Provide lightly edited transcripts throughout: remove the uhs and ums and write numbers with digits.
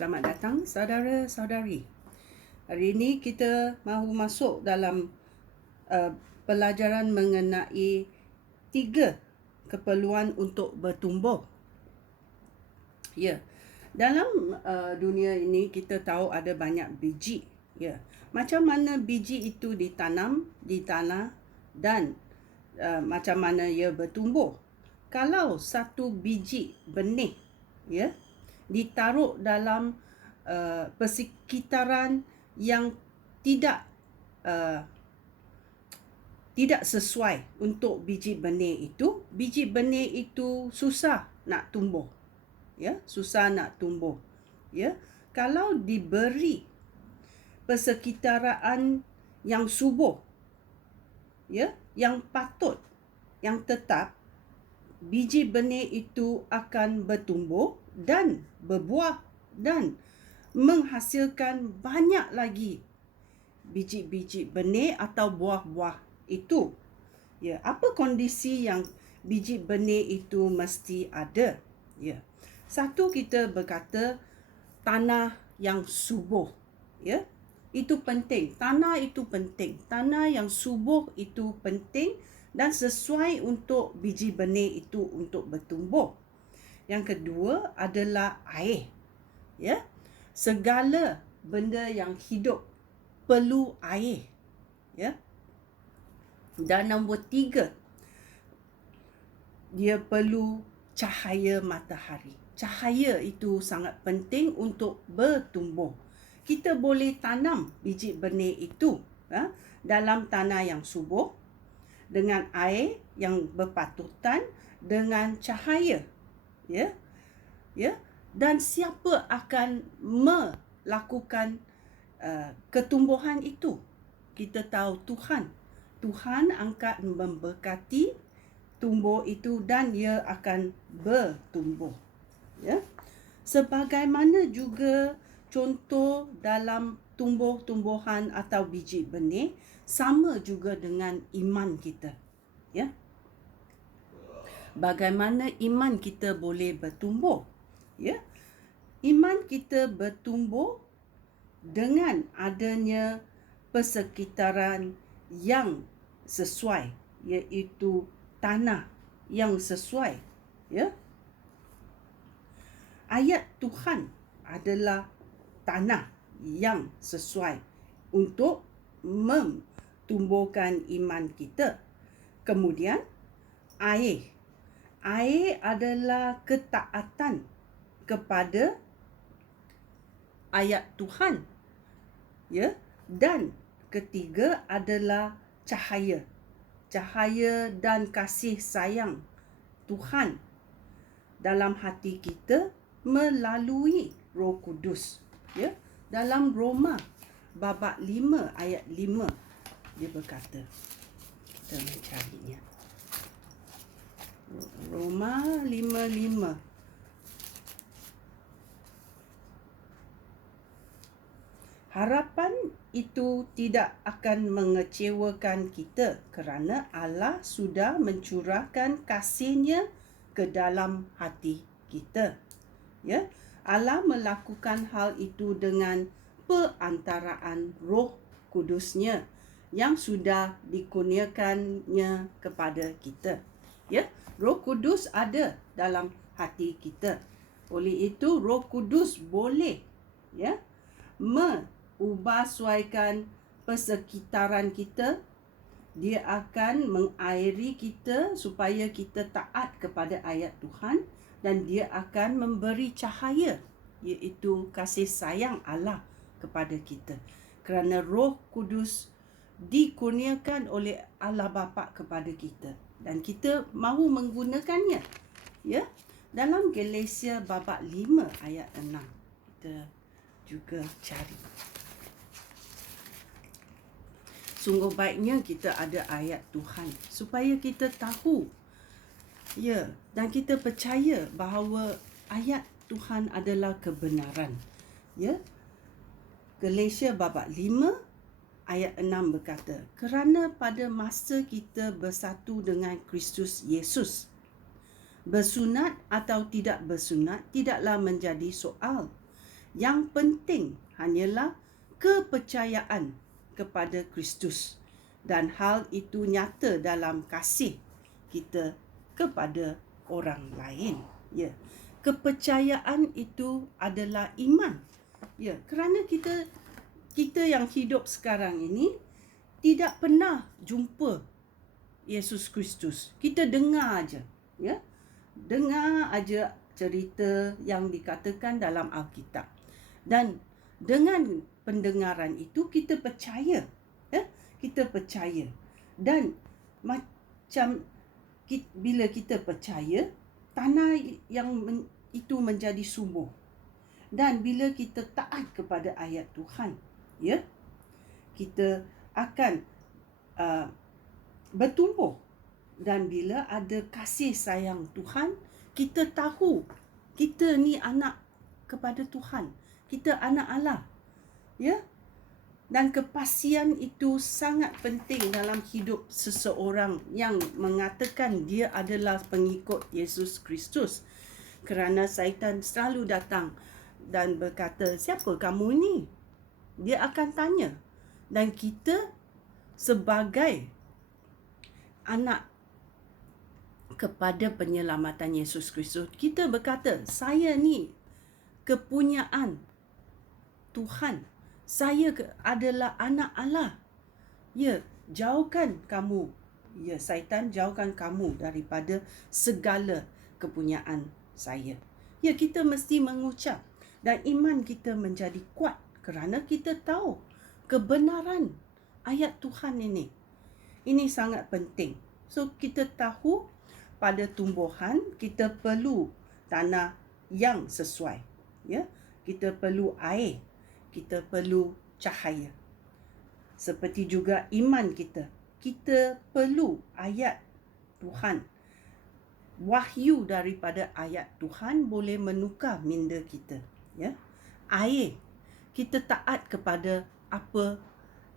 Selamat datang saudara-saudari. Hari ini kita mahu masuk dalam pelajaran mengenai 3 keperluan untuk bertumbuh. Ya. Dalam dunia ini kita tahu ada banyak biji, ya. Macam mana biji itu ditanam di tanah dan macam mana ia bertumbuh. Kalau satu biji benih, ya, ditaruh dalam persekitaran yang tidak sesuai untuk biji benih itu susah nak tumbuh, ya, susah nak tumbuh, ya. Kalau diberi persekitaran yang subur, ya, yang patut, yang tetap, biji benih itu akan bertumbuh dan berbuah dan menghasilkan banyak lagi biji-biji benih atau buah-buah itu. Ya, apa kondisi yang biji benih itu mesti ada? Ya. Satu, kita berkata tanah yang subur, ya. Itu penting. Tanah itu penting. Tanah yang subur itu penting dan sesuai untuk biji benih itu untuk bertumbuh. Yang kedua adalah air, ya. Segala benda yang hidup perlu air, ya. Dan nombor 3, dia perlu cahaya matahari. Cahaya itu sangat penting untuk bertumbuh. Kita boleh tanam biji benih itu dalam tanah yang subur, dengan air yang berpatutan, dengan cahaya, ya. Dan siapa akan melakukan ketumbuhan itu? Kita tahu Tuhan akan memberkati tumbuh itu dan ia akan bertumbuh, ya. Sebagaimana juga contoh dalam tumbuh-tumbuhan atau biji benih, sama juga dengan iman kita, ya. Bagaimana iman kita boleh bertumbuh, ya? Iman kita bertumbuh dengan adanya persekitaran yang sesuai, iaitu tanah yang sesuai, ya. Ayat Tuhan adalah tanah yang sesuai untuk memtumbuhkan iman kita. Kemudian air adalah ketaatan kepada ayat Tuhan, ya. Dan ketiga adalah cahaya dan kasih sayang Tuhan dalam hati kita melalui Roh Kudus, ya. Dalam Roma bab 5 ayat 5 dia berkata, kita mencarinya. Roma 5:5. Harapan itu tidak akan mengecewakan kita kerana Allah sudah mencurahkan kasih-Nya ke dalam hati kita. Ya, Allah melakukan hal itu dengan perantaraan Roh Kudus-Nya yang sudah dikurniakannya kepada kita. Ya, Roh Kudus ada dalam hati kita. Oleh itu Roh Kudus boleh, ya, mengubahsuaikan persekitaran kita. Dia akan mengairi kita supaya kita taat kepada ayat Tuhan, dan dia akan memberi cahaya, iaitu kasih sayang Allah kepada kita. Kerana Roh Kudus dikurniakan oleh Allah Bapa kepada kita dan kita mahu menggunakannya, ya. Dalam Galatia bab 5 ayat 6 kita juga cari. Sungguh baiknya kita ada ayat Tuhan supaya kita tahu, ya, dan kita percaya bahawa ayat Tuhan adalah kebenaran, ya. Galatia bab 5 ayat 6 berkata, kerana pada masa kita bersatu dengan Kristus Yesus, bersunat atau tidak bersunat tidaklah menjadi soal. Yang penting hanyalah kepercayaan kepada Kristus, dan hal itu nyata dalam kasih kita kepada orang lain. Ya. Kepercayaan itu adalah iman. Ya, kerana kita yang hidup sekarang ini tidak pernah jumpa Yesus Kristus. Kita dengar aja, ya. Dengar aja cerita yang dikatakan dalam Alkitab. Dan dengan pendengaran itu kita percaya, ya. Kita percaya. Dan macam bila kita percaya, tanah yang itu menjadi subur. Dan bila kita taat kepada ayat Tuhan, ya, kita akan bertumbuh. Dan bila ada kasih sayang Tuhan, kita tahu kita ni anak kepada Tuhan. Kita anak Allah. Ya. Dan kepastian itu sangat penting dalam hidup seseorang yang mengatakan dia adalah pengikut Yesus Kristus. Kerana syaitan selalu datang dan berkata, siapa kamu ni? Dia akan tanya. Dan kita sebagai anak kepada penyelamatan Yesus Kristus, kita berkata, saya ni kepunyaan Tuhan. Saya adalah anak Allah. Ya, jauhkan kamu. Ya, syaitan, jauhkan kamu daripada segala kepunyaan saya. Ya, kita mesti mengucap. Dan iman kita menjadi kuat kerana kita tahu kebenaran ayat Tuhan ini. Ini sangat penting. So, kita tahu pada tumbuhan kita perlu tanah yang sesuai. Ya, kita perlu air. Kita perlu cahaya. Seperti juga iman kita. Kita perlu ayat Tuhan. Wahyu daripada ayat Tuhan boleh menukar minda kita. Ya. Air. Kita taat kepada apa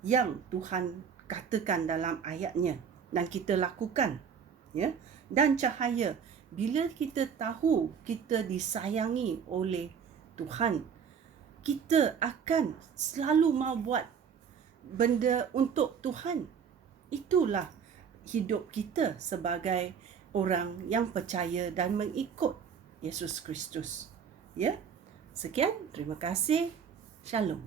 yang Tuhan katakan dalam ayatnya. Dan kita lakukan. Ya. Dan cahaya. Bila kita tahu kita disayangi oleh Tuhan, kita akan selalu mau buat benda untuk Tuhan. Itulah hidup kita sebagai orang yang percaya dan mengikut Yesus Kristus. Ya. Sekian, terima kasih. Shalom.